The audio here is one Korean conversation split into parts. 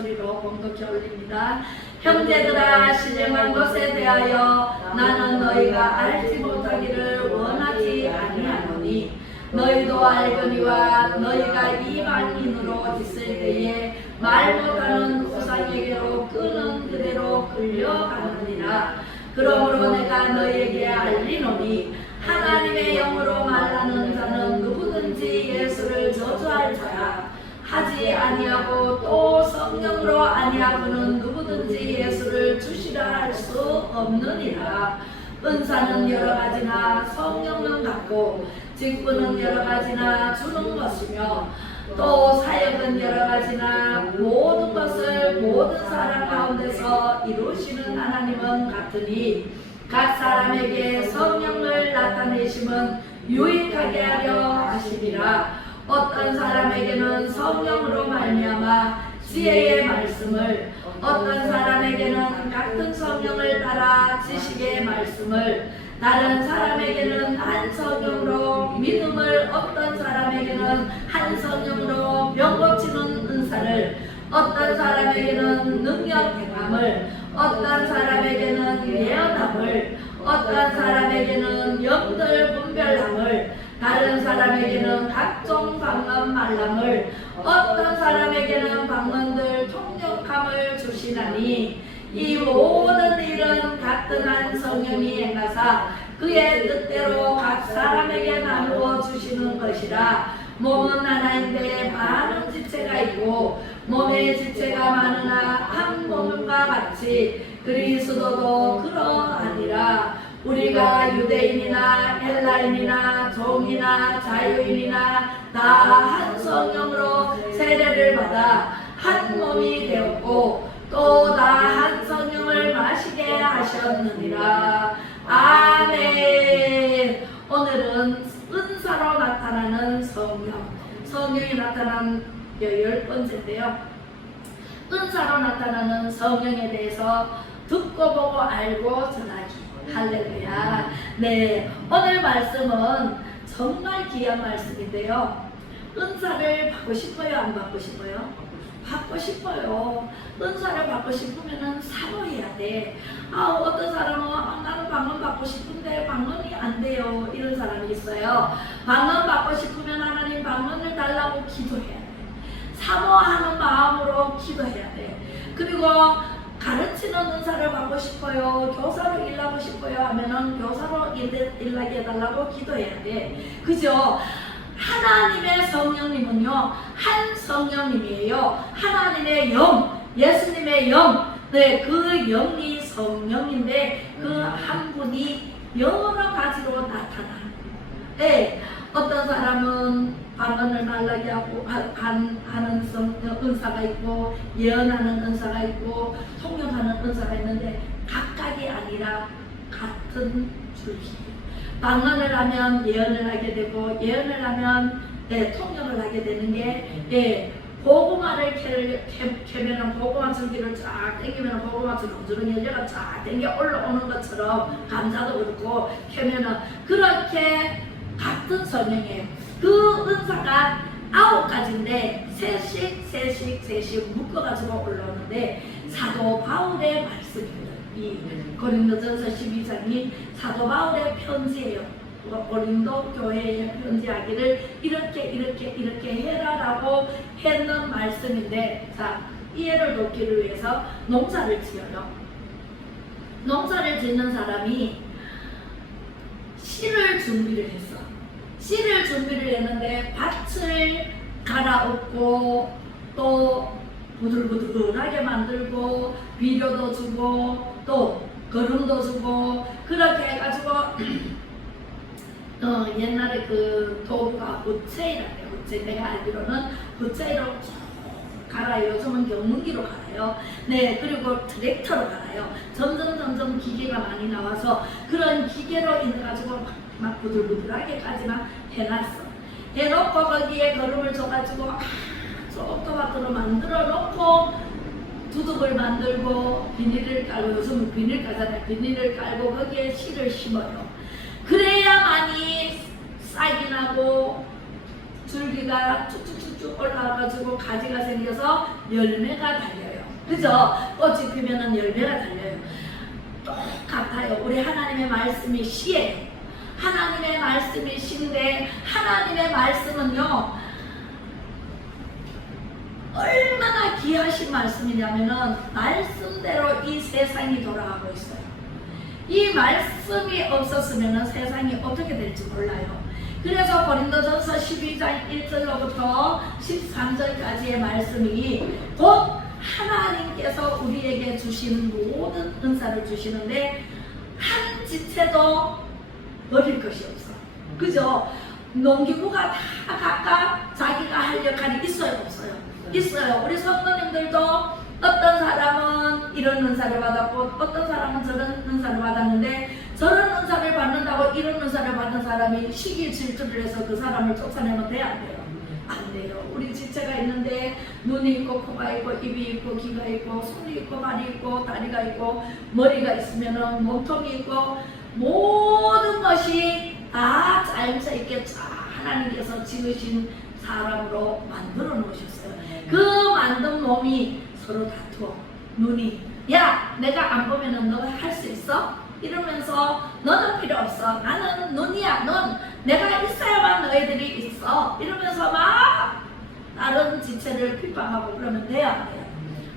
소리로 공독해 올립니다. 형제들아, 신령한 것에 대하여 나는 너희가 알지 못하기를 원하지 아니하노니 너희도 알거니와 너희가 이방인으로 있을 때에 말 못하는 우상에게로 끄는 그대로 끌려가느니라. 그러므로 내가 너희에게 알리노니 하나님의 영으로 말하는 자는 누구든지 예수를 저주할 자라. 하지 아니하고 또 성령으로 아니하고는 누구든지 예수를 주시라 할 수 없느니라. 은사는 여러 가지나 성령은 같고 직분은 여러 가지나 주는 것이며 또 사역은 여러 가지나 모든 것을 모든 사람 가운데서 이루시는 하나님은 같으니 각 사람에게 성령을 나타내심은 유익하게 하려 하시리라. 어떤 사람에게는 성령으로 말미암아 지혜의 말씀을, 어떤 사람에게는 같은 성령을 따라 지식의 말씀을, 다른 사람에게는 한 성령으로 믿음을, 어떤 사람에게는 한 성령으로 병 고치는 은사를, 어떤 사람에게는 능력 행함을, 어떤 사람에게는 예언함을, 어떤 사람에게는 영들 분별함을, 다른 사람에게는 각종 방언 말람을, 어떤 사람에게는 방언들 통역함을 주시나니 이 모든 일은 같은 한 성령이 행하사 그의 뜻대로 각 사람에게 나누어 주시는 것이라. 몸은 하나인데 많은 지체가 있고 몸의 지체가 많으나 한 몸과 같이 그리스도도 그러하니라. 우리가 유대인이나 헬라인이나 종이나 자유인이나 다 한 성령으로 세례를 받아 한 몸이 되었고 또 다 한 성령을 마시게 하셨느니라. 아멘. 오늘은 은사로 나타나는 성령, 성령이 나타난 10번째인데요. 은사로 나타나는 성령에 대해서 듣고 보고 알고 전하기. 할렐루야. 네, 오늘 말씀은 정말 귀한 말씀인데요. 은사를 받고 싶어요? 안 받고 싶어요? 받고 싶어요. 은사를 받고 싶으면 사모해야 돼. 어떤 사람은 나는 방언 받고 싶은데 방언이 안 돼요. 이런 사람이 있어요. 방언 받고 싶으면 하나님 방언을 달라고 기도해야 돼. 사모하는 마음으로 기도해야 돼. 그리고 가르치는 은사를 받고 싶어요, 교사로 일하고 싶어요 하면은 교사로 일하게 해달라고 기도해야 돼. 그죠? 하나님의 성령님은요 한 성령님이에요. 하나님의 영, 예수님의 영, 네, 그 영이 성령인데 그 한 분이 여러 가지로 나타나. 네, 어떤 사람은 방언을 말하게 하고 하는 은사가 있고 예언하는 은사가 있고 통역하는 은사가 있는데 각각이 아니라 같은 줄기. 방언을 하면 예언을 하게 되고 예언을 하면 통역을 하게 되는 게 고구마를 캐면은 고구마 줄기를 쫙 당기면은 고구마 주렁주렁 열려가 쫙 당겨 올라오는 것처럼 감자도 그렇고 캐면은 그렇게 같은 성령이에요. 그 은사가 9가지인데 세씩 묶어가지고 올라오는데 사도 바울의 말씀입니다. 이 고린도전서 12장이 사도 바울의 편지예요. 고린도 교회에 편지하기를 이렇게 해라라고 했는 말씀인데, 자, 이해를 돕기를 위해서 농사를 지어요. 농사를 짓는 사람이 씨를 준비를 했어. 씨를 준비를 했는데 밭을 갈아엎고 또 부들부들하게 만들고 비료도 주고 또 거름도 주고 그렇게 해가지고 옛날에 그 도구가 부채이라요. 부채, 내가 알기로는 부채로 갈아요. 요즘은 경운기로 갈아요. 네, 그리고 트랙터로 갈아요. 점점 기계가 많이 나와서 그런 기계로 인해가지고 막 부들부들하게까지만 해놨어. 해놓고 거기에 거름을 줘가지고 조그맣게 만들어 놓고 두둑을 만들고 비닐을 깔고, 요즘은 비닐 깔잖아요. 비닐을 깔고 거기에 씨를 심어요. 그래야만이 싹이 나고 줄기가 쭉쭉쭉쭉 올라와가지고 가지가 생겨서 열매가 달려요. 그죠? 꽃이 피면은 열매가 달려요. 똑같아요. 우리 하나님의 말씀이 시예요. 하나님의 말씀이 시인데 하나님의 말씀은요 얼마나 귀하신 말씀이냐면은 말씀대로 이 세상이 돌아가고 있어요. 이 말씀이 없었으면 세상이 어떻게 될지 몰라요. 그래서 고린도전서 12장 1절로부터 13절까지의 말씀이 곧 하나님께서 우리에게 주신 모든 은사를 주시는데 한 지체도 버릴 것이 없어. 그죠? 농기구가 다 각각 자기가 할 역할이 있어요, 없어요? 있어요. 우리 성도님들도 어떤 사람은 이런 은사를 받았고 어떤 사람은 저런 은사를 받았는데 저런 은사를 받는다고 이런 은사를 받는 사람이 시기 질투를 해서 그 사람을 쫓아내면 돼요, 안 돼요? 안 돼요. 우리 지체가 있는데 눈이 있고 코가 있고 입이 있고 귀가 있고 손이 있고 발이 있고 다리가 있고 머리가 있으면은 몸통이 있고 모든 것이 다 짜임새 있게 하나님께서 지으신 사람으로 만들어 놓으셨어요. 그 만든 몸이 서로 다투어. 눈이 야 내가 안 보면은 너가 할 수 있어? 이러면서 너는 필요 없어. 나는 눈이야. 넌 내가 있어야만 너희들이 있어. 이러면서 막 다른 지체를 핍박하고 그러면 돼요, 안 돼요?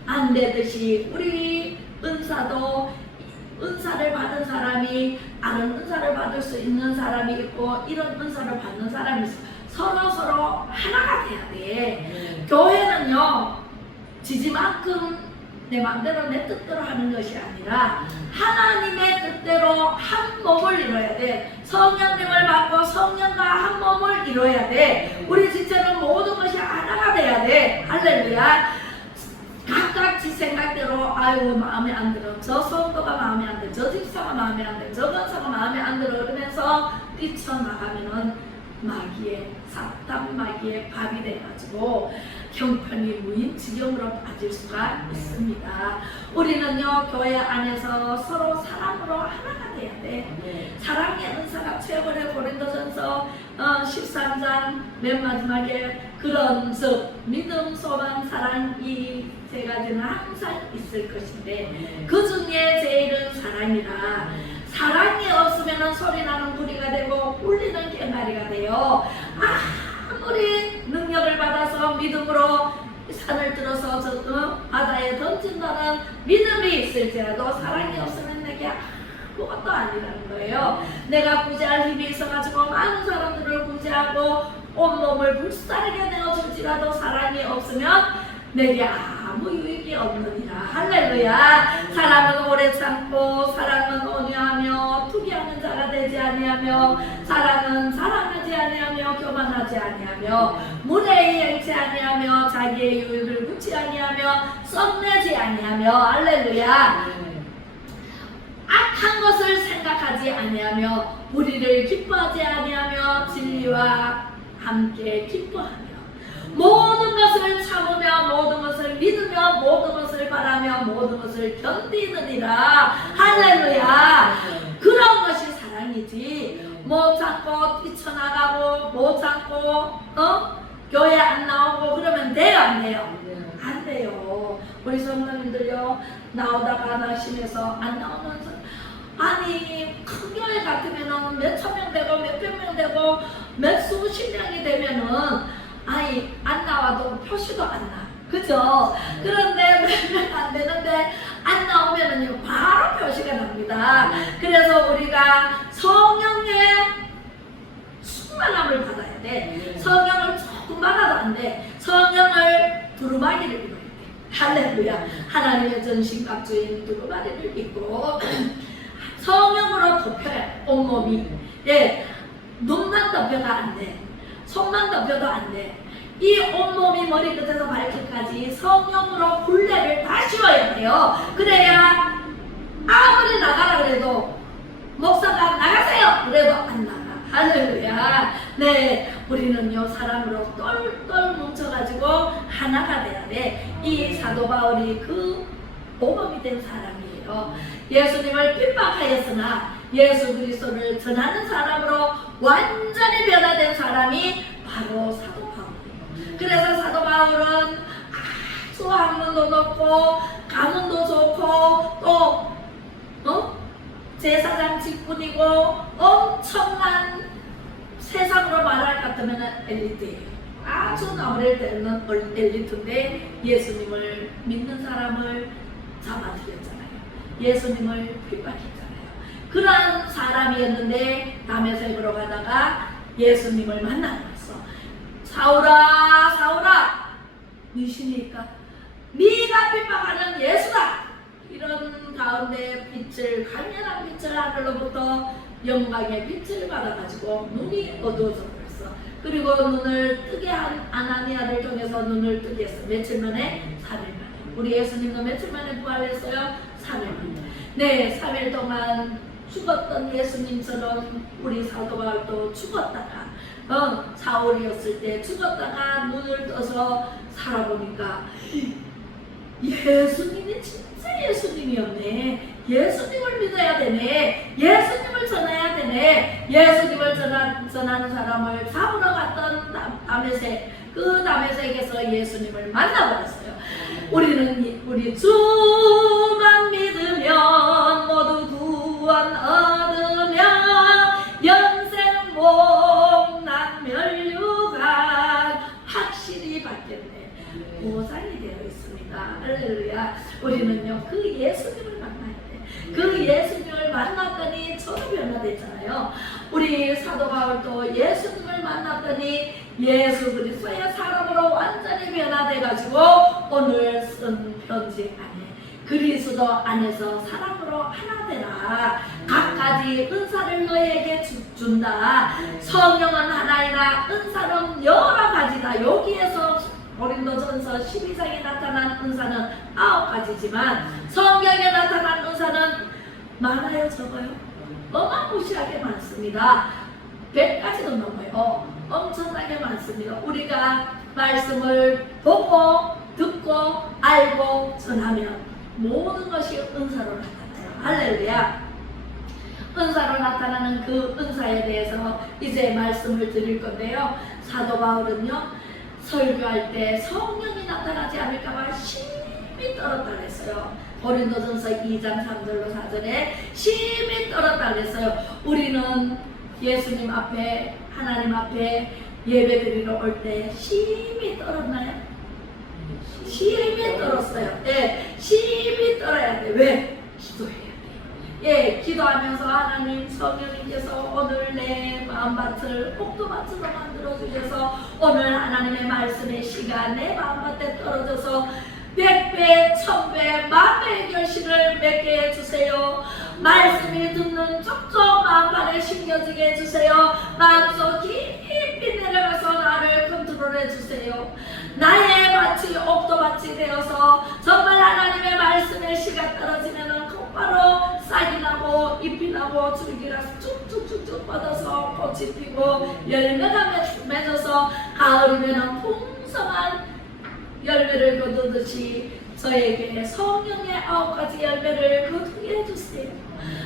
안 되듯이 우리 은사도 은사를 받은 사람이 다른 은사를 받을 수 있는 사람이 있고 이런 은사를 받는 사람이 있어. 서로 하나가 돼야 돼. 교회는요 지지만큼 내 마음대로 내 뜻대로 하는 것이 아니라 하나님의 뜻대로 한 몸을 이뤄야 돼. 성령님을 받고 성령과 한 몸을 이뤄야 돼. 우리 지체는 모든 것이 하나가 돼야 돼. 할렐루야. 각각 지 생각대로 아이고 마음에 안 들어. 저 성도가 마음에 안 들어. 저 집사가 마음에 안 들어. 저 권사가 마음에 안 들어. 그러면서 뛰쳐나가면은 마귀의 사탄 마귀의 밥이 돼가지고 형편이 무인지경으로 빠질 수가 있습니다. 우리는요 교회 안에서 서로 사랑으로 하나가 돼야 돼. 사랑의 은사가 최고의 고린도전서 13장 맨 마지막에 그런즉 믿음, 소망, 사랑 이 세 가지는 항상 있을 것인데 그 중에 제일은 사랑이라. 사랑이 없으면 소리나는 구리가 되고 울리는 꽹과리가 돼요. 아무리 능력을 받아서 믿음으로 산을 들어서 바다에 던진다는 믿음이 있을지라도 사랑이 없으면 내게 아무것도 아니라는 거예요. 내가 구제할 힘이 있어가지고 많은 사람들을 구제하고 온몸을 불사르게 내어줄지라도 사랑이 없으면 내게 아무 유익이 없느니라. 할렐루야. 사랑은 오래 참고 사랑은 온유하며 투기하는 자가 되지 아니하며 사랑은 사랑하지 아니하며 교만하지 아니하며 무례히 행치 아니하며 자기의 유익을 굳지 아니하며 썩내지 아니하며 할렐루야. 악한 것을 생각하지 아니하며 불의를 기뻐하지 아니하며 진리와 함께 기뻐하며 모든 것을 참으며 모든 것을 믿으며 모든 것을 바라며 모든 것을 견디느니라. 할렐루야. 그런 것이 사랑이지. 못 참고 뛰쳐나가고 못 참고 교회 안 나오고 그러면 돼요, 안 돼요? 안 돼요. 우리 성도님들요 나오다가 나심해서 안 나오면서 아니 큰 교회 같으면은 몇천 명 되고 몇백 명 되고 몇 수십 명이 되면은 아니 안 나와도 표시도 안 나. 그죠? 그런데 몇 명 안 되는데 안 나오면은요 바로 표시가 납니다. 그래서 우리가 성령의 충만함을 받아야 돼. 성령을 조금 받아도 안 돼. 성령을 두루마리를 입어야 돼. 할렐루야. 하나님의 전신갑주인 두루마리를 입고 성령으로 덮여야 온몸이. 예, 눈만 덮여가 안 돼. 손만 덮여도 안 돼. 이 온몸이 머리끝에서 발끝까지 성령으로 굴레를 다 씌워야 돼요. 그래야 아무리 나가라 그래도 목사가 나가세요 그래도 안 나가. 할렐루야. 네, 우리는요 사랑으로 똘똘 뭉쳐가지고 하나가 돼야 돼. 이 사도 바울이 그 모범이 된 사람이에요. 예수님을 핍박하였으나 예수 그리스도를 전하는 사람으로 완전히 변화된 사람이 바로 사도 바울이에요. 그래서 사도 바울은 아주 학문도 높고 제사장 직분이고 엄청난, 세상으로 말할 것 같으면 엘리트예요. 아주 나무랄 때는 엘리트인데 예수님을 믿는 사람을 잡아들였잖아요. 예수님을 핍박했잖아요. 그런 사람이었는데 다메섹으로 가다가 예수님을 만나서 사울아 사울아 누구십니까? 네가 핍박하는 예수다. 이런 가운데 빛을, 강렬한 빛을 하늘로부터 영광의 빛을 받아가지고 눈이 어두워져 버렸어. 그리고 눈을 뜨게 한 아나니아를 통해서 눈을 뜨게 했어. 며칠 만에? 3일 만에. 우리 예수님도 며칠 만에 부활했어요? 3일 만에. 네, 3일 동안 죽었던 예수님처럼 우리 사도 바울도 죽었다가 사울이었을 때 죽었다가 눈을 떠서 살아보니까 예수님이 진짜 예수님이었네. 예수님을 믿어야 되네. 예수님을 전해야 되네. 예수님을 전하는 사람을 잡으러 갔던 다메섹, 그 다메섹에서 예수님을 만나버렸어요. 우리 주만 믿으면 모두 구원 얻으며 영생 목난 멸류관 확실히 받겠네. 보상이 되어 있습니다. 할렐루야. 우리는요 그 예수님을 만나야 돼. 그 예수님을 만났더니 저도 변화됐잖아요. 우리 사도 바울도 예수님을 만났더니 예수 그리스도의 사람으로 완전히 변화돼가지고 오늘 쓴 편지 안에 그리스도 안에서 사람으로 하나 되라. 각가지 은사를 너에게 준다. 성령은 하나이나 은사는 여러 가지다. 여기에서 고린도전서 12장에 나타난 은사는 9가지지만 성경에 나타난 은사는 많아요, 적어요? 어마무시하게 많습니다. 100가지도 넘어요. 엄청나게 많습니다. 우리가 말씀을 보고 듣고 알고 전하면 모든 것이 은사로 나타나요. 할렐루야. 은사로 나타나는 그 은사에 대해서 이제 말씀을 드릴 건데요. 사도 바울은요 설교할 때 성령이 나타나지 않을까봐 심히 떨었다 그랬어요. 고린도전서 2장 3절로 4절에 심히 떨었다 그랬어요. 우리는 예수님 앞에, 하나님 앞에 예배드리러 올 때 심히 떨었나요? 심히 떨었어요. 예, 심히 떨어야 돼. 왜? 기도해야 돼. 예, 기도하면서 하나님, 성령님께서 오늘 내 마음밭을 옥토밭으로 만들어 주셔서 오늘 하나님의 말씀의 시간 내 마음밭에 떨어져서 100배, 1000배, 만배의 결실을 맺게 해주세요. 말씀이 듣는 촉촉 마음판에 심겨지게 해주세요. 마음속 깊이 내려가서 나를 컨트롤해 주세요. 나의 밭이 옥토밭이 되어서 정말 하나님의 말씀의 씨가 떨어지면 곧바로 싹이 나고 잎이 나고 줄기가 쭉쭉쭉쭉 뻗어서 꽃이 피고 열매가 맺어서 가을이면 풍성한 열매를 거두듯이 저에게 성령의 9가지 열매를 거두게 해주세요.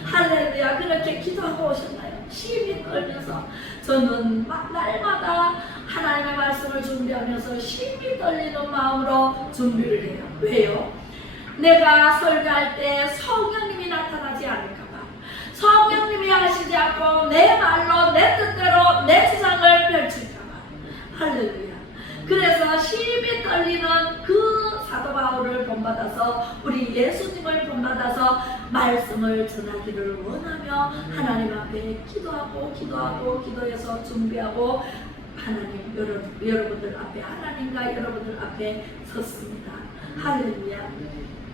할렐루야. 그렇게 기도하고 오셨나요? 심히 떨려서 저는 날마다 하나님의 말씀을 준비하면서 심히 떨리는 마음으로 준비를 해요. 왜요? 내가 설교할 때 성령님이 나타나지 않을까봐, 성령님이 하시지 않고 내 말로 내 뜻대로 내 주장을 펼칠까봐. 할렐루야. 그래서 심히 떨리는 그 사도 바울을 본받아서 우리 예수님을 본받아서 말씀을 전하기를 원하며 하나님 앞에 기도해서 준비하고 하나님 여러분들 앞에, 하나님과 여러분들 앞에 섰습니다. 할렐루야.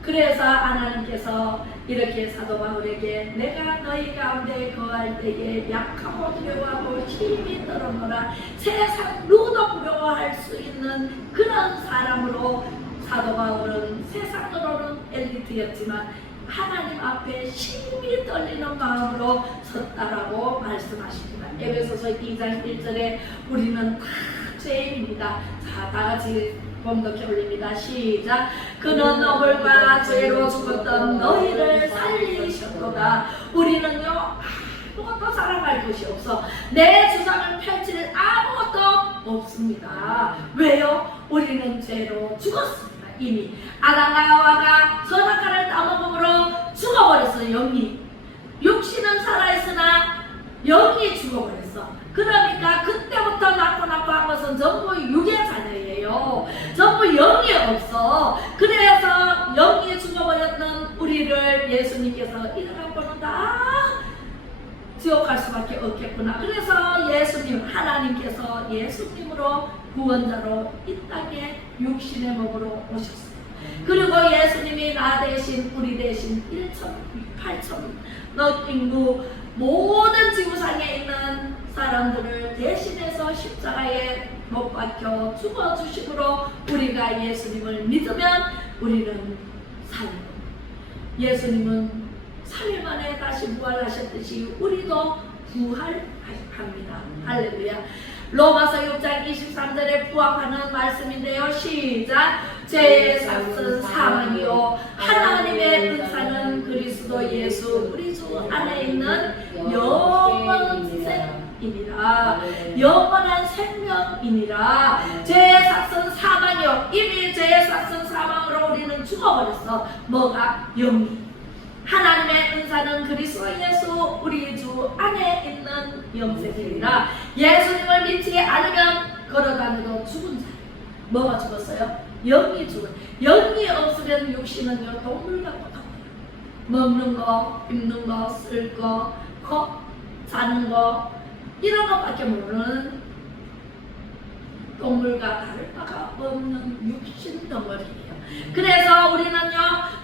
그래서 하나님께서 이렇게 사도 바울에게 내가 너희 가운데 거할 때에 약하고 두려워하고 힘이 떨어노라, 세상 누구도 부러워할 수 있는 그런 사람으로, 사도 바울은 세상으로는 엘리트였지만 하나님 앞에 심히 떨리는 마음으로 섰다라고 말씀하십니다. 에베소서 2장 1절에 우리는 다 죄인입니다. 자, 다같이 봉독해 올립니다. 시작. 그는 억울과 죄로 죽었던 너희를 살리셨도다. 우리는요 아무것도 살아갈 것이 없어. 내 주장을 펼칠 아무것도 없습니다. 왜요? 우리는 죄로 죽었습니다. 이미 아담과 하와가 선악과를 따먹음으로 죽어버렸어요. 영이 육신 우리를 예수님께서 이래갖고는 다 지옥 갈 수밖에 없겠구나. 그래서 예수님, 하나님께서 예수님으로 구원자로 이 땅에 육신의 몸으로 오셨어요. 그리고 예수님이 나 대신 우리 대신 1천, 8천 인구 모든 지구상에 있는 사람들을 대신해서 십자가에 못 박혀 죽어주심으로 우리가 예수님을 믿으면 우리는 살고, 예수님은 3일 만에 다시 부활하셨듯이 우리도 부활합니다. 할렐루야. 로마서 6장 23절에 부합하는 말씀인데요. 시작. 죄의 삭은 사망이요 하나님의 은사는 그리스도 예수 우리 주 안에 있는 영원한 생이니라. 영원한 생명이니라. 죄의 삭은 사망이요. 이미 죄의 삭은 사망으로 우리는 죽어버렸어. 뭐가? 영이. 하나님의 은사는 그리스도 예수 우리 주 안에 있는 영생이니라. 예수님을 믿지 않으면 걸어다녀도 죽은 자예요. 뭐가 죽었어요? 영이 죽은. 영이 없으면 육신은요 동물과 똑같아요. 먹는 거, 입는 거, 쓸 거, 자는 거 이런 것밖에 모르는 동물과 다를 바가 없는 육신 덩어리예요. 그래서 우리는요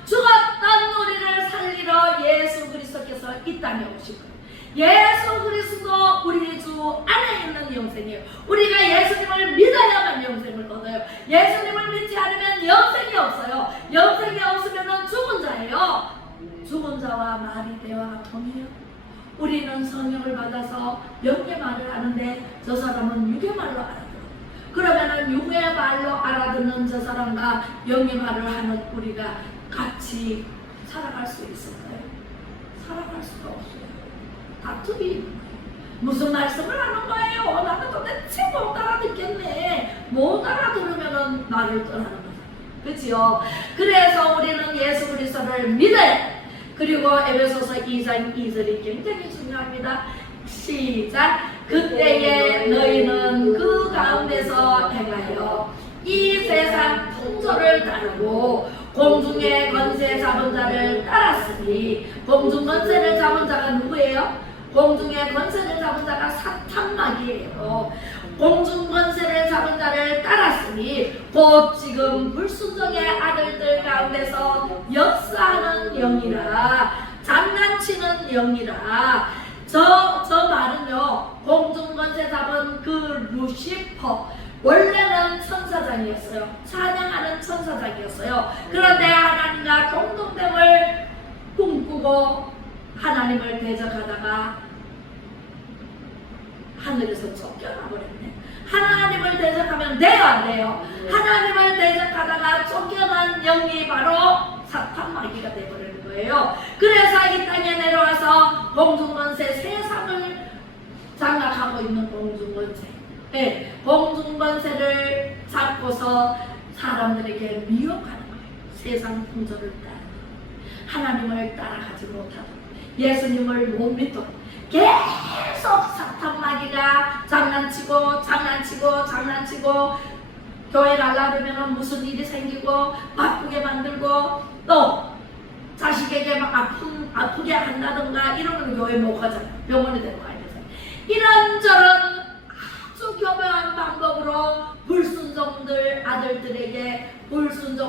죽었던 우리를 살리러 예수 그리스도께서 이 땅에 오신 거예요. 예수 그리스도 우리 주 안에 있는 영생이에요. 우리가 예수님을 믿어야만 영생을 얻어요. 예수님을 믿지 않으면 영생이 없어요. 영생이 없으면 죽은 자예요. 죽은 자와 말이 대화가 통해요. 우리는 성령을 받아서 영의 말을 하는데 저 사람은 육의 말로 알아들어요. 그러면은 육의 말로 알아듣는 저 사람과 영의 말을 하는 우리가 같이 살아갈 수 있을까요? 살아갈 수가 없어요. 다툼이 무슨 말씀을 하는 거예요? 나는 도대체 못 알아듣겠네. 못 알아들으면은 나를 떠나는 거죠. 그치요? 그래서 우리는 예수 그리스도를 믿어야. 그리고 에베소서 2장 2절이 굉장히 중요합니다. 시작. 그때에 너희는 그 가운데서 행하여 이 세상 풍조를 따르고 공중의 권세 잡은 자를 따랐으니, 공중 권세를 잡은 자가 누구예요? 공중의 권세를 잡은 자가 사탄마귀예요. 공중 권세를 잡은 자를 따랐으니 곧 지금 불순종의 아들들 가운데서 역사하는 영이라, 장난치는 영이라. 저 말은요, 공중권세 잡은 그 루시퍼, 원래는 천사장이었어요. 찬양하는 천사장이었어요. 그런데 하나님과 동등됨을 꿈꾸고 하나님을 대적하다가 하늘에서 쫓겨나 버렸네. 하나님을 대적하면 돼요, 안 돼요? 하나님을 대적하다가 쫓겨난 영이 바로 사탄마귀가 되어버리는 거예요. 그래서 이 땅에 내려와서 공중권세, 세상을 장악하고 있는 공중권세, 공중권세를 잡고서 사람들에게 미혹하는 거예요. 세상 풍조를 따라 하나님을 따라가지 못하고 예수님을 못 믿도록 계속 사탄마귀가 장난치고 교회 가려면 무슨 일이 생기고 바쁘게 만들고 또 자식에게 막 아프게 한다든가 이러면 교회 못 가잖아요. 병원에 데려가야 돼서 이런저런 아주 교묘한 방법으로 불순종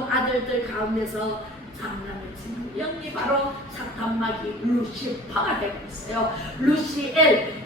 아들들 가운데서 장난을 치는 영이 바로 사탄마귀 루시퍼가 되고 있어요. 루시엘,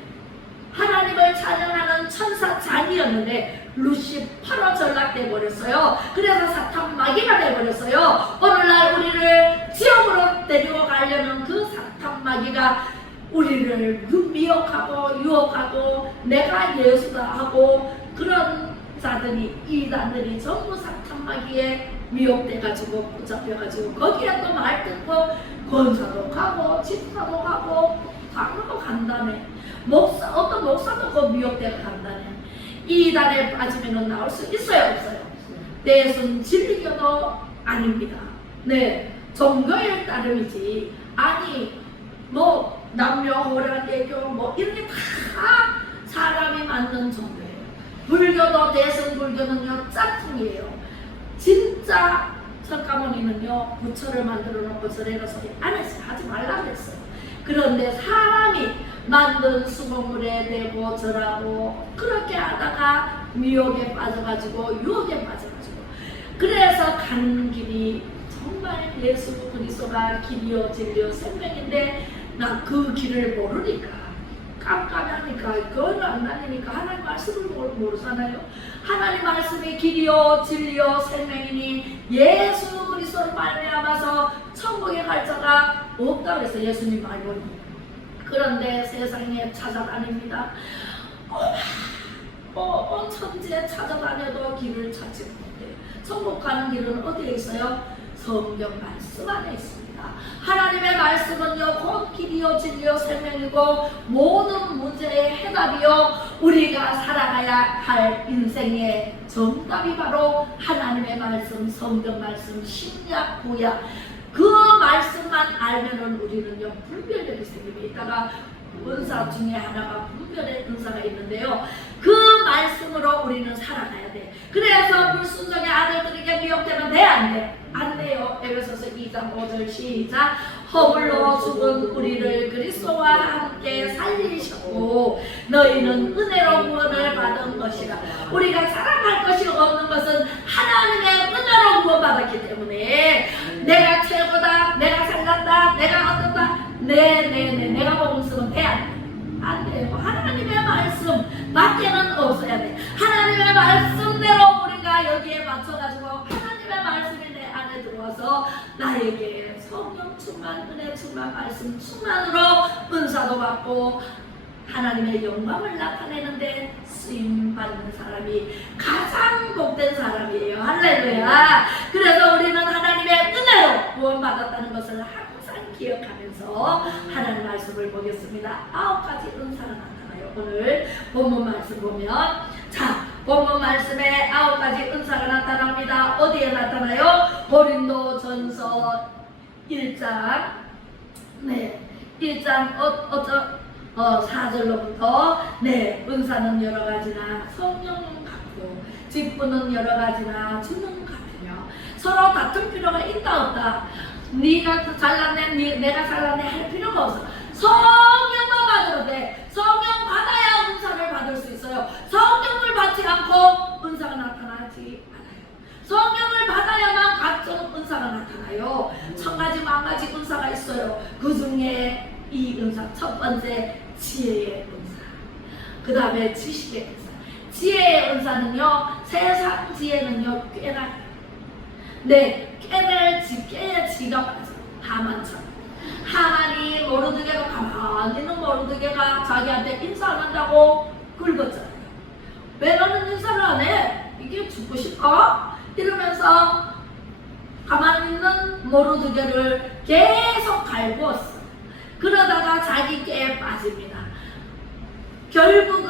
하나님을 찬양하는 천사장이었는데 루시퍼로 전락돼 버렸어요. 그래서 사탄마귀가 돼 버렸어요. 오늘날 우리를 지옥으로 데리고 가려는 그 사탄마귀가 우리를 미혹하고 유혹하고 내가 예수다 하고 그런 자들이, 이단들이 전부 사탄마귀에 미혹돼가지고 붙잡혀가지고 거기에 또 말 듣고 권사도 가고 집사도 가고 장로도 간다네. 어떤 목사도 그 미혹돼가 간다네. 이 이단에 빠지면 나올 수 있어요, 없어요? 내 손 진리교도 아닙니다. 네, 종교의 따름이지. 아니 뭐 남녀 호랑대교 뭐 이런 게 다 사람이 만든 종교예요. 불교도 대승불교는요 짝퉁이에요. 진짜 석가모니는요 부처를 만들어 놓고 절에는 소리 안 했어요. 하지 말라고 했어요. 그런데 사람이 만든 수공물에 대고 절하고 그렇게 하다가 미혹에 빠져가지고 유혹에 빠져가지고 그래서 가는 길이 정말 예수 그리스도가 길이요 진리요 생명인데 나 그 길을 모르니까 깜깜하니까 그걸 안 다니니까 하나님 말씀을 모르잖아요. 하나님 말씀이 길이요 진리요 생명이니 예수 그리스도를 말미암아서 천국에 갈 자가 없다고 해서 예수님 말씀이. 그런데 세상에 찾아다닙니다. 온 천지에 찾아다녀도 길을 찾지 못해요. 천국 가는 길은 어디에 있어요? 성경 말씀 안에 있습니다. 하나님의 말씀은요 곧 길이요 진리요 생명이고 모든 문제의 해답이요 우리가 살아가야 할 인생의 정답이 바로 하나님의 말씀, 성경 말씀, 신약, 구약 그 말씀만 알면은 우리는요 분별력이 생기게 있다가 은사 중에 하나가 분별의 은사가 있는데요. 그 말씀으로 우리는 살아가야 돼. 그래서 불순종의 아들들에게 미혹되면 돼? 안 돼? 안 돼요. 에베소서 2장 5절 시작. 허물로 죽은 우리를 그리스도와 함께 살리셨고 너희는 은혜로 구원을 받은 것이라. 우리가 자랑할 것이 없는 것은 하나님의 은혜로 구원받았기 때문에 내가 최고다, 내가 잘났다, 내가 어떻다 내가 복음 쓰면 돼? 안 돼요. 하나님의 말씀 밖에는 없어야 돼. 하나님의 말씀대로 우리가 여기에 맞춰가지고 하나님의 말씀이 내 안에 들어와서 나에게 성령 충만, 은혜 충만, 말씀 충만으로 은사도 받고 하나님의 영광을 나타내는데 쓰임받는 사람이 가장 복된 사람이에요. 할렐루야. 그래서 우리는 하나님의 은혜로 구원받았다는 것을 항상 기억하면서 하나님 말씀을 보겠습니다. 9가지 은사가 나타나요. 오늘 본문 말씀 보면 자 본문 말씀에 9가지 은사가 나타납니다. 어디에 나타나요? 고린도전서 1장 1장 4절로부터 은사는 여러 가지나 성령은 같고 직분은 여러 가지나 주는 같으며 서로 다툴 필요가 있다 없다. 네가 잘났네 내가 잘났네 할 필요가 없어. 성령만 받아도 돼. 성령 받아야 은사를 받을 수 있어요. 성령을 받지 않고 은사가 나타나지 않아요. 성령을 받아야만 각종 은사가 나타나요. 1000가지 10,000가지 은사가 있어요. 그 중에 이 은사 첫 번째 지혜의 은사, 그 다음에 지식의 은사. 지혜의 은사는요 세상 지혜는요 꽤나 깨낼 지가 빠져. 하만처럼 하만이 모르드게가 가만히는 모르드게가 자기한테 인사 안 한다고 긁었잖아요. 왜 너는 인사를 안 해? 이게 죽고 싶어? 이러면서 가만히 있는 모르드게를 계속 갈구었어. 그러다가 자기 깨에 빠집니다. 결국은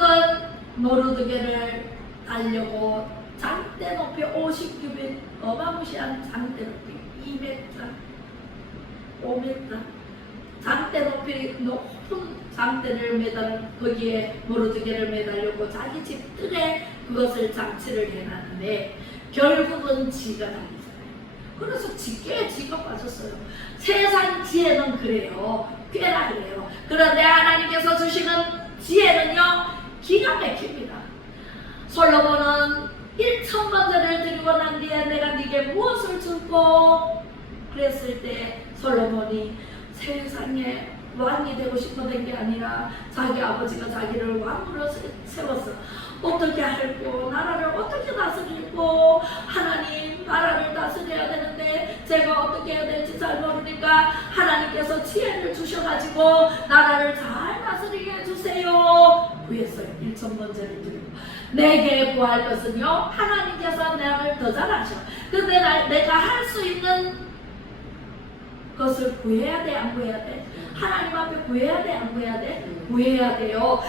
모르드게를 달려고 장대 높이 50규빗 어마무시한 장대 높이 2m 5m 장대 높이 높은 장대를 거기에 모르드게를 매달려고 자기 집 뜰에 그것을 장치를 해놨는데 결국은 지가 달리잖아요. 그래서 지게에 지가 빠졌어요. 세상 지혜는 그래요. 꽤나 그래요. 그런데 하나님께서 주시는 지혜는요 기가 막힙니다. 솔로몬은 1,000번째를 드리고 난 뒤에 내가 네게 무엇을 줄고 그랬을 때 솔로몬이 세상에 왕이 되고 싶어된 게 아니라 자기 아버지가 자기를 왕으로 세웠어. 어떻게 할고 나라를 어떻게 다스릴고 하나님 나라를 다스려야 되는데 제가 어떻게 해야 될지 잘 모르니까 하나님께서 지혜를 주셔가지고 나라를 잘 다스리게 해주세요 구했어요. 1,000번째를 드리고 내게 구할 것은요 하나님께서 나를 더 잘하셔. 근데 내가 할 수 있는 것을 구해야 돼 안 구해야 돼? 하나님 앞에 구해야 돼 안 구해야 돼? 구해야 돼요.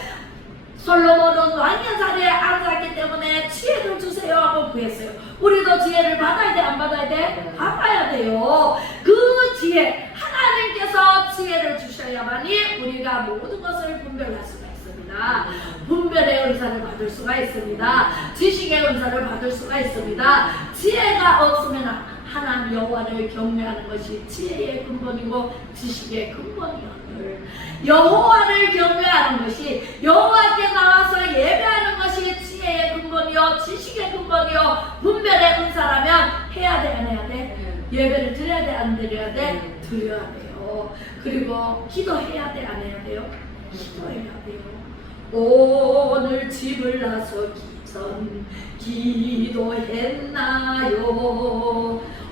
솔로몬은 왕의 자리에 앉았기 때문에 지혜를 주세요 하고 구했어요. 우리도 지혜를 받아야 돼 안 받아야 돼? 받아야 돼요. 그 지혜 하나님께서 지혜를 주셔야만이 우리가 모든 것을 분별할 수가 있습니다. 분별의 은사를 받을 수가 있습니다. 지식의 은사를 받을 수가 있습니다. 지혜가 없으면 하나님 여호와를 경외하는 것이 지혜의 근본이고 지식의 근본이오늘. 여호와를 경외하는 것이, 여호와께 나와서 예배하는 것이 지혜의 근본이요 지식의 근본이요 분별의 은사라면 해야 돼 안 해야 돼? 예배를 드려야 돼 안 드려야 돼? 드려야 돼요. 그리고 기도해야 돼 안 해야 돼요? 기도해야 돼요. 오늘 집을 나서기 전 기도했나요?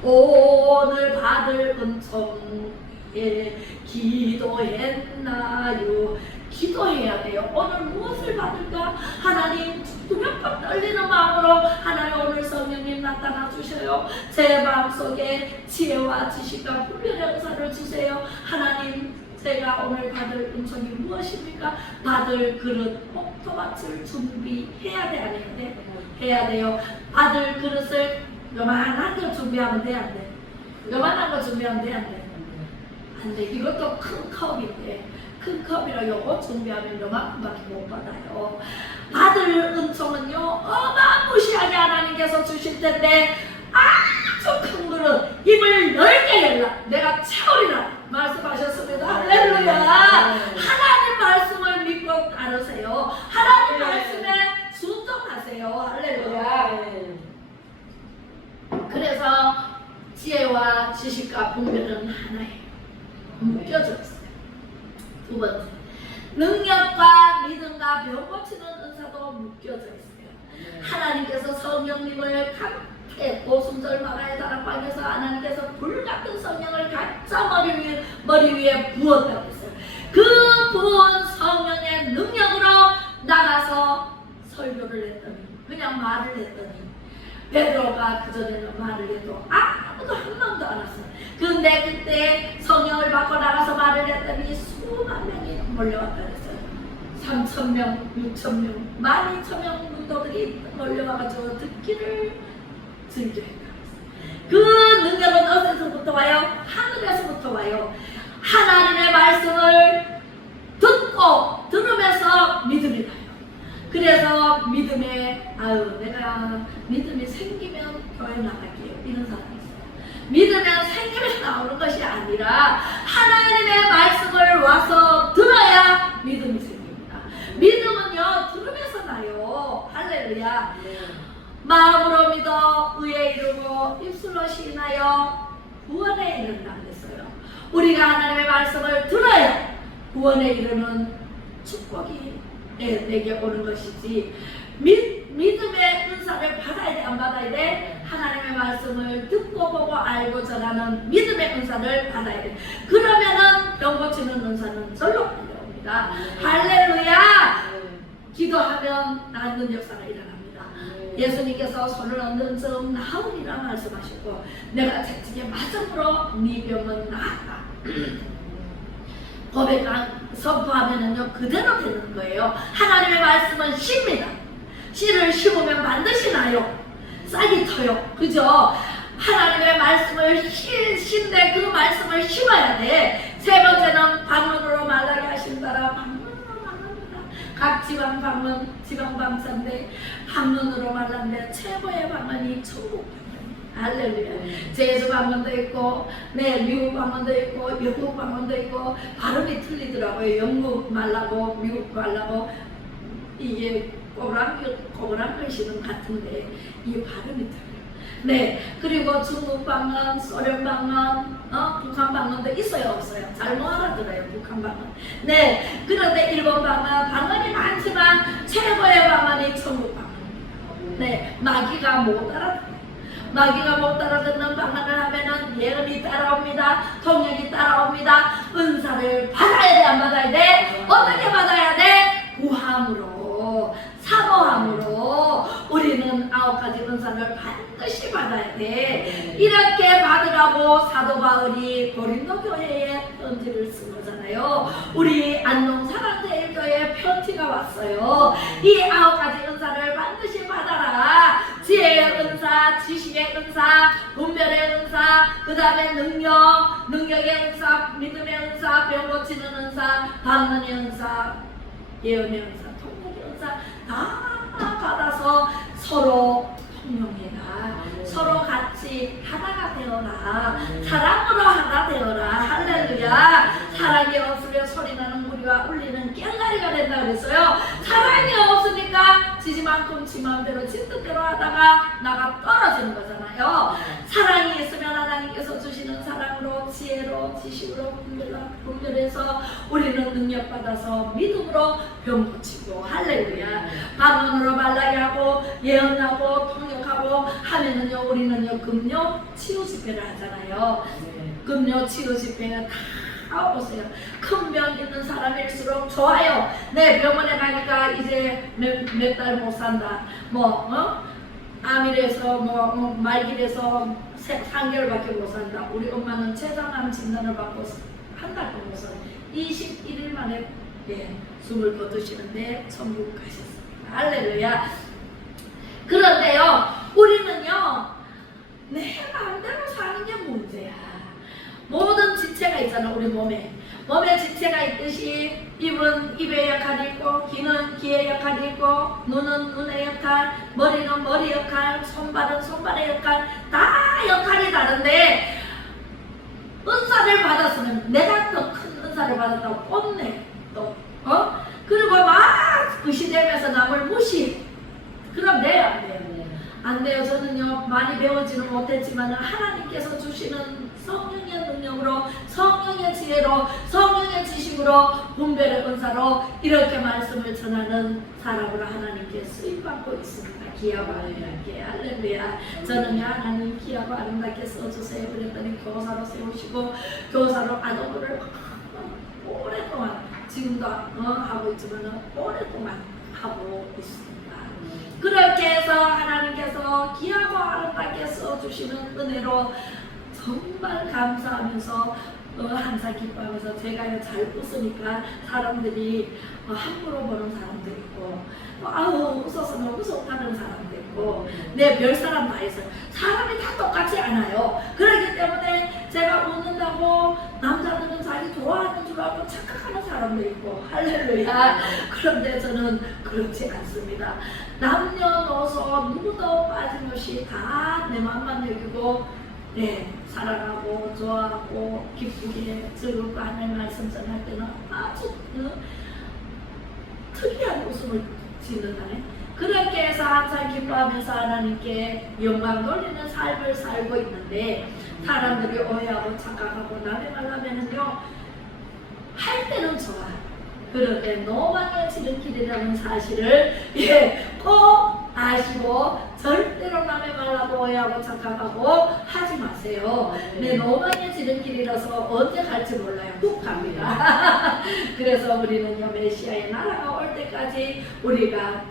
오늘 받을 은총에 기도했나요? 기도해야 돼요. 오늘 무엇을 받을까? 하나님, 두렵고 떨리는 마음으로 하나님 오늘 성령님 나타나 주셔요. 제 마음속에 지혜와 지식과 분별의 은사를 주세요. 하나님, 제가 오늘 받을 은총이 무엇입니까? 받을 그릇, 목토밭을 준비해야 돼, 안 해야 돼? 해야 돼요. 받을 그릇을 요만한 거 준비하면 돼, 안 돼? 요만한 거 준비하면 돼, 안 돼? 안 돼. 이것도 큰 컵인데, 큰 컵이라 요거 준비하면 요만큼밖에 못 받아요. 받을 은총은요, 어마무시하게 하나님께서 주실 텐데, 아주 큰 그릇, 입을 넓게 열라. 내가 채우리라. 말씀하셨습니다. 할렐루야. 하나님 말씀을 믿고 따르세요. 하나님 말씀에 순종하세요. 할렐루야. 그래서 지혜와 지식과 분별은 하나예요. 묶여져 있어요. 두 번째, 능력과 믿음과 병 고치는 은사도 묶여져 있어요. 하나님께서 성령님을 오순절 마가의 다락방에서 하나님께서 불같은 성령을 각자 머리 위에 부었다고 했어요. 그 부은 성령의 능력으로 나가서 설교를 했더니, 그냥 말을 했더니, 베드로가 그전에는 말을 해도 아무도 한 명도 안 왔어요. 근데 그때 성령을 받고 나가서 말을 했더니 수만 명이 몰려왔다 그랬어요. 3,000명, 6,000명, 12,000명 문도들이 몰려와가지고 듣기를 즐겨했다. 그 능력은 어디서부터 와요? 하늘에서부터 와요. 하나님의 말씀을 듣고 들으면서 믿음이 나요. 그래서 믿음에 내가 믿음이 생기면 교회 나갈게요, 이런 사람이 있어요. 믿으면 생기면 나오는 것이 아니라 하나님의 말씀을 와서 들어야 믿음이 생깁니다. 믿음은요 들으면서 나요. 할렐루야. 마음으로 믿어 의에 이르고 입술로 시인하여 구원에 이른다 그랬어요. 우리가 하나님의 말씀을 들어야 구원에 이르는 축복이 내게 오는 것이지, 믿음의 은사를 받아야 돼 안 받아야 돼? 하나님의 말씀을 듣고 보고 알고 전하는 믿음의 은사를 받아야 돼. 그러면은 병 고치는 은사는 절로 달려옵니다. 할렐루야. 기도하면 낫는 역사가 일어납니다. 예수님께서 손을 얹는 점 나으리라 말씀하셨고, 내가 채찍에 맞음으로 네 병은 나았다. 선포하면은요 그대로 되는 거예요. 하나님의 말씀은 씨입니다. 씨를 심으면 반드시 나요. 싹이 터요. 그죠? 하나님의 말씀을 신데 그 말씀을 심어야 돼. 세 번째는 방언으로 말하게 하신다라. 방언으로 말합니다. 각 지방 방언, 지방 방사인데 방언으로 말하는데 최고의 방언이 천국 방언. 할렐루야. 제주 방언도 있고, 미국 방언도 있고, 영국 방언도 있고, 발음이 틀리더라고요. 영국 말라고 미국 말라고 이게 꼬부랑글씨는 같은데 이 발음이 틀려요. 그리고 중국 방언, 소련 방언, 북한 방언도 있어요, 없어요? 잘 못 알아들어요, 북한 방언. 그런데 일본 방언이 많지만 최고의 방언이 천국 방언입니다. 마귀가 못 알아들어요. 마귀가 못 알아듣는 방언을 하면은 예언이 따라옵니다. 통역이 따라옵니다. 은사를 받아야 돼 안 받아야 돼? 어떻게 받아야 돼? 구함으로, 사모함으로. 우리는 9가지 은사를 반드시 받아야 돼. 이렇게 받으라고 사도 바울이 고린도 교회에 편지를 쓴 거잖아요. 우리 안동 사랑제일교회에 편지가 왔어요. 이 9가지 은사를 반드시 받아라. 지혜의 은사, 지식의 은사, 분별의 은사, 그 다음에 능력의 은사, 믿음의 은사, 병 고치는 은사, 받는 은사, 예언의 은사, 통역의 은사 다 받아서 서로 통용해라. 서로 같이 같이 하나가 되어라. 사랑으로 하나 되어라. 할렐루야. 사랑이 없으면 소리나는 무리와 울리는 깽가리가 된다 그랬어요. 사랑이 없으니까 지지만큼 지 마음대로 지 뜻대로 하다가 나가 떨어지는 거잖아요. 사랑이 있으면 하나님께서 주시는 사랑으로 지혜로 지식으로 분별해서 우리는 능력받아서 믿음으로 병 고치고 할렐루야. 방언으로 말라게 하고 예언하고 통역하고 하면은요 우리는요 금요 치유 집회를 하잖아요. 금요 치유 집회가 다 오세요. 큰 병 있는 사람일수록 좋아요. 네, 병원에 가니까 이제 몇 달 못 산다. 암이래서 말기래서 3개월밖에 못 산다. 우리 엄마는 췌장암 진단을 받고 한 달도 못 산. 21일 만에 숨을 거두시는데 천국 가셨습니다. 할렐루야. 그런데요, 우리는요, 내 마음대로 사는 게 문제야. 모든 지체가 있잖아, 우리 몸에. 몸에 지체가 있듯이 입은 입의 역할이 있고, 귀는 귀의 역할이 있고, 눈은 눈의 역할, 머리는 머리 역할, 손발은 손발의 역할, 다 역할이 다른데 은사를 받았으면 내가 더 큰 은사를 받았다고 뽐내. 또 그리고 막 의시되면서 남을 무시. 그럼 돼요, 안 돼요? 안 돼요. 저는요 많이 배우지는 못했지만 하나님께서 주시는 성령의 능력으로, 성령의 지혜로, 성령의 지식으로, 분별의 은사로 이렇게 말씀을 전하는 사람으로 하나님께 쓰임받고 있습니다. 귀하고 아름답게. 할렐루야. 저는요 하나님 귀하고 아름답게 써주세요 그랬더니 교사로 세우시고, 교사로 아동부를 오랫동안, 지금도 하고 있지만 오랫동안 하고 있습니다. 그렇게 해서 하나님께서 귀하고 아름답게 써주시는 은혜로 정말 감사하면서 항상 기뻐하면서 제가 잘 웃으니까 사람들이 함부로 보는 사람도 있고, 아우 웃어서 너무 좋다는 사람도 있고, 네, 별 사람 다 있어요. 사람이 다 똑같지 않아요. 그렇기 때문에 제가 웃는다고 남자들은 자기 좋아하는 줄 알고 착각하는 사람도 있고, 할렐루야. 그런데 저는 그렇지 않습니다. 남녀노소 누구도 빠짐없이 다 내 맘만 여기고, 네, 사랑하고 좋아하고 기쁘게 즐겁고 하나님 말씀 전할 때는 아주 특이한 웃음을 짓는다네. 그렇게 해서 항상 기뻐하면서 하나님께 영광 돌리는 삶을 살고 있는데, 사람들이 오해하고 착각하고 남의 말 하면은요 할 때는 좋아. 그런데 노망의 지름길이라는 사실을 꼭 아시고 절대로 남의 말하고 오해하고 착각하고 하지 마세요. 네, 노망의 지름길이라서 언제 갈지 몰라요. 훅 갑니다. 그래서 우리는요 메시아의 나라가 올 때까지 우리가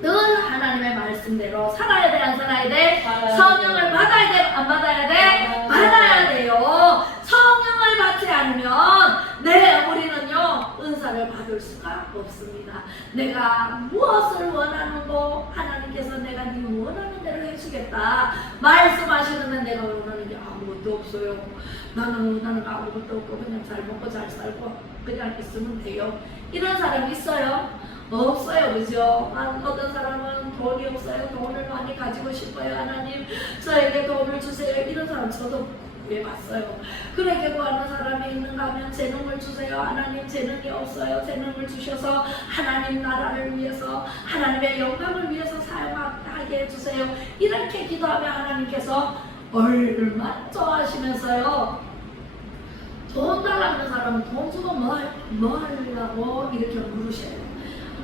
늘 하나님의 말씀대로 살아야 돼, 안 살아야 돼? 성령을 받아야 돼, 안 받아야 돼? 받아야 돼요. 성령을 받지 않으면 우리는요 은사를 받을 수가 없습니다. 내가 무엇을 원하는고 하나님께서 내가 네 원하는 대로 해주겠다 말씀하시는데 내가 원하는 게 아무것도 없어요. 나는 아무것도 없고 그냥 잘 먹고 잘 살고 그냥 있으면 돼요. 이런 사람 있어요? 없어요, 그죠? 어떤 사람은 돈이 없어요. 돈을 많이 가지고 싶어요. 하나님 저에게 돈을 주세요. 이런 사람 저도 구해봤어요. 그렇게 구하는 사람이 있는가 하면 재능을 주세요. 하나님 재능이 없어요. 재능을 주셔서 하나님 나라를 위해서, 하나님의 영광을 위해서 사용하게 해주세요. 이렇게 기도하면 하나님께서 얼마나 좋아하시면서요, 돈 달라는 사람은 돈 주고 뭐 하려고 이렇게 물으셔요.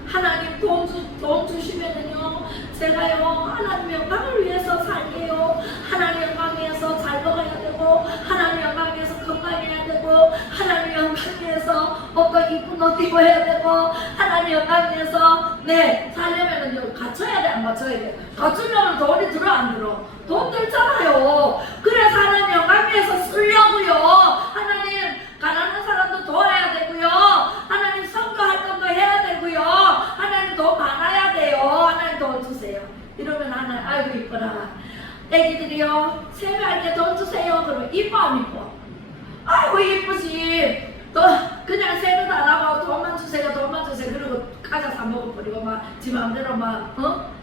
하나님 돈 주시면은요 제가요 하나님 영광을 위해서 살게요. 하나님 영광 위해서 잘 먹어야 되고, 하나님 영광 위해서 건강해야 되고, 하나님 영광 위해서 어떤 이쁜 옷 입어야 되고, 하나님 영광 위해서 살려면은요 갖춰야 돼, 안 갖춰야 돼? 갖추려면 돈이 들어, 안 들어? 돈 들잖아요. 그래서 하나님 영광 위해서 쓰려고요. 하나님 가난한 사람도 도와야 되고요. 하나님 선교 활동도 해야 되고요. 하나님 돈 많아야 돼요. 하나님 돈 주세요. 이러면 하나님 아이고 이뻐라. 애기들이요 세배할 때 돈 주세요. 그러면 이뻐 안 이뻐? 아이고 이쁘지. 또 그냥 세배도 안 하고 돈만 주세요. 그리고 과자 사 먹어버리고 막 지 마음대로 막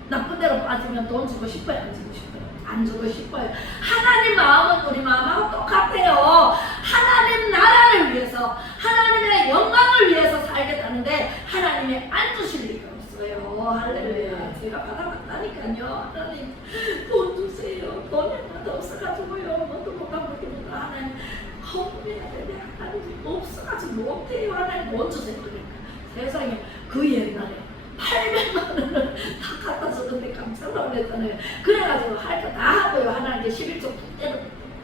나쁜 대로 빠지면 돈 주고 싶어요, 안 주고 싶어요? 안 주고 싶어요. 하나님 마음은 우리 마음하고 똑같아요. 하나님 나라를 위해서, 하나님의 영광을 위해서 살겠다는데 하나님이 안 주실 리가 없어요. 할렐루야. 제가 받아봤다니까요. 하나님 돈 주세요. 돈이 하나도 없어가지고요. 뭐도 못 가보겠는데 하나님 허물해야 되네. 하나님 없어가지고 못해요. 하나님 돈 주세요. 그러니까 세상에 그 옛날에 800만 원을 다 갖다 줬는데 깜짝 놀랐잖아요. 그래가지고 할 거 다 하고요. 하나님께 11조 떼로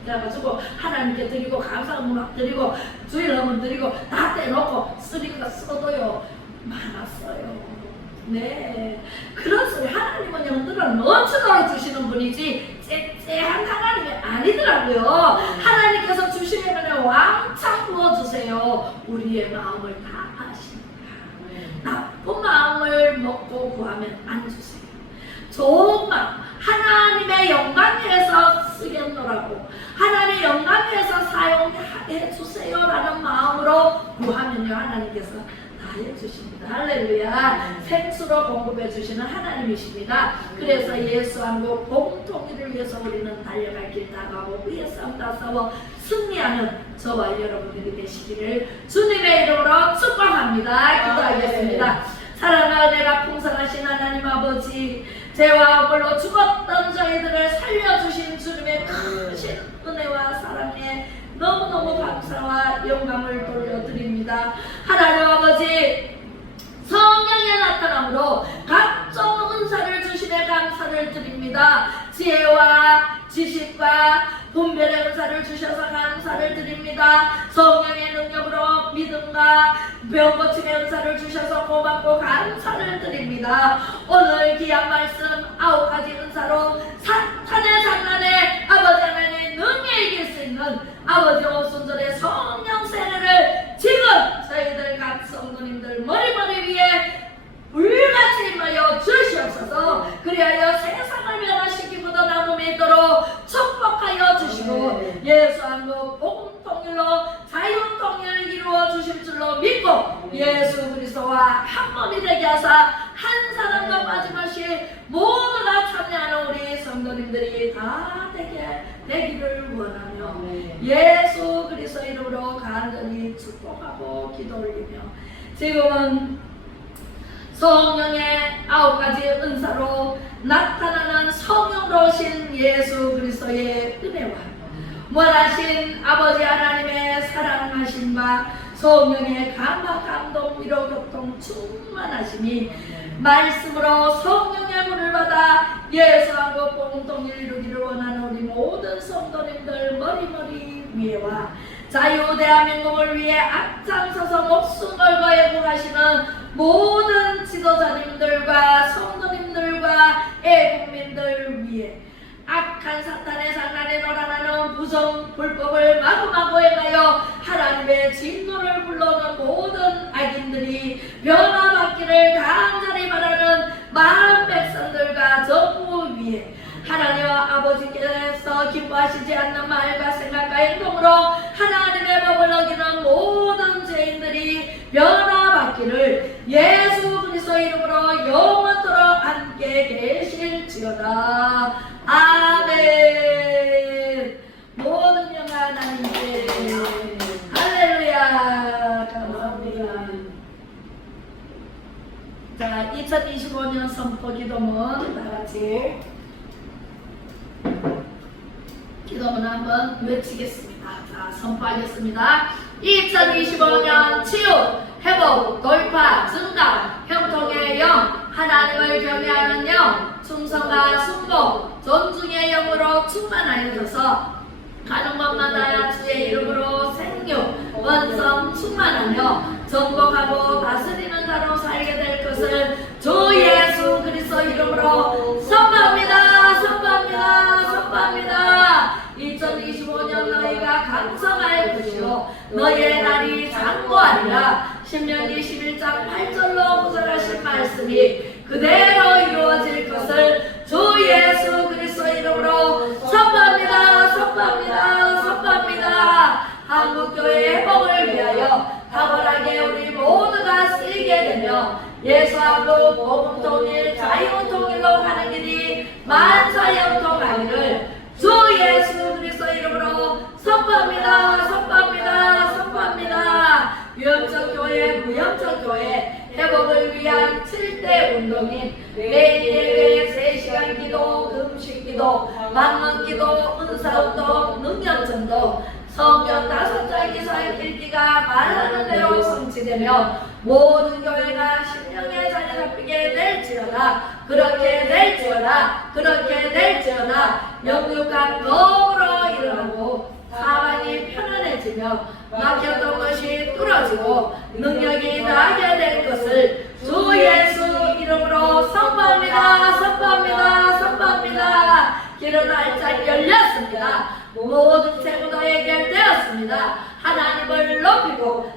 그래가지고 하나님께 드리고 감사한 문학 드리고 주일 한번 드리고 다 떼놓고 쓰니까 써도요 많았어요. 네, 그런 소리. 하나님은 영들을 넘치도록 주시는 분이지 째째한 하나님이 아니더라고요. 하나님께서 주시려면 왕창 부어주세요. 우리의 마음을 다 아십니다. 나쁜 마음을 먹고 구하면 안 주세요. 좋은 마음, 하나님의 영광 위해서 쓰겠노라고, 하나님의 영광 위해서 사용해 주세요라는 마음으로 구하면요 하나님께서 다 해주십니다. 할렐루야. 생수로 공급해 주시는 하나님이십니다. 그래서 예수 한국 복음 통일을 위해서 우리는 달려갈 길 나가고 위에 싸움 다 싸워 승리하는 저와 여러분들이 되시기를 주님의 이름으로 축복합니다. 기도하겠습니다. 사랑하는 내가 풍성하신 하나님 아버지, 죄와 억울로 죽었던 저희들을 살려주신 주님의 크신 은혜와 사랑에 너무너무 감사와 영광을 돌려드립니다. 하나님 아버지, 성령의 나타남으로 각종 은사를 주시네 감사를 드립니다. 지혜와 지식과 분별의 은사를 주셔서 감사를 드립니다. 성령의 능력으로 믿음과 병고침의 은사를 주셔서 고맙고 감사를 드립니다. 오늘 귀한 말씀 9가지 은사로 사탄의 장난에 아버지 하나님의 능히 이길 수 있는 아버지 오순절의 성령 세례를 지금 저희들 각 성도님들 머리머리 위에 불같이 임하여 주시옵소서. 그리하여 세상을 변화시키고도 남음 있도록 축복하여 주시고 예수 한국 복음 통일로 자유 통일을 이루어 주실 줄로 믿고 예수 그리스도와 한 몸이 되게 하사 한 사람도 빠짐없이 모두가 참여하는 우리 성도님들이 다 되기를 원하며 예수 그리스도 이름으로 간절히 축복하고 기도 올리며 지금은 성령의 9가지 은사로 나타나는 성령으로신 예수 그리스도의 은혜와 원하신 아버지 하나님의 사랑하신 바 성령의 감화 감동 위로 교통 충만하심이 말씀으로 성령의 문을 받아 예수하고 공동을 이루기를 원하는 우리 모든 성도님들 머리머리 위에와 자유 대한민국을 위해 앞장서서 목숨 걸고 애국하시는 모든 지도자님들과 성도님들과 애국민들 위해 악한 사탄의 장난에 놀아나는 부정 불법을 마구마구 행하여 하나님의 진노를 불러오는 모든 악인들이 변화받기를 간절히 바라는 마음 백성들과 정부 위에 하나님 아버지께서 기뻐하시지 않는 말과 생각과 행동으로 하나님의 법을 어기는 모든 죄인들이 변화받기를 예수 그리스도 이름으로 영원토록 함께 계실지어다. 아멘. 모든 영광 하나님께. 할렐루야. 감사합니다. 자, 2025년 선포 기도문 다같이 기도문 한번 외치겠습니다. 자, 선포하겠습니다. 2025년 치유, 회복, 돌파, 증가, 형통의 영, 하나님을 경외하는 영, 충성과 순복, 존중의 영으로 충만하여져서 가는 곳마다 주의 이름으로 생육, 원성 충만하며 정복하고 다스리는 자로 살게 될 것을 주 예수 그리스도 이름으로 선포합니다. 선포합니다. 선포합니다. 2025년 너희가 강성할 것이요 너희의 날이 장구하리라. 신명기 11장 8절로 구절하신 말씀이 그대로 이루어질 것을 주 예수 그리스도 이름으로 선포합니다. 선포합니다. 선포합니다. 한국교회의 회복을 위하여 탁월하게 우리 모두가 쓰이게 되며 예수하고 복음통일 자유통일로 가는 길이 만사형통하기를 선포합니다. 선포합니다. 선포합니다. 유영적 교회, 무영적 교회 회복을 위한 7대 운동인 매일 예배, 3시간 기도, 금식 기도, 만원 기도, 은사운동, 능력전도, 성경 5장 이상 읽기가 말하는 대로 성취되며 모든 교회가 심령의 자리 잡히게 될지어다. 그렇게 될지어다. 그렇게 될지어다. 영육간 더불어 일어나고 사방이 편안해지며 막혔던 것이 뚫어지고 능력이 나게 될 것을 주 예수 이름으로 선포합니다. 선포합니다. 선포합니다. 기름 날짜 열렸습니다. 모든 재무도 해결되었습니다. 하나님을 높이고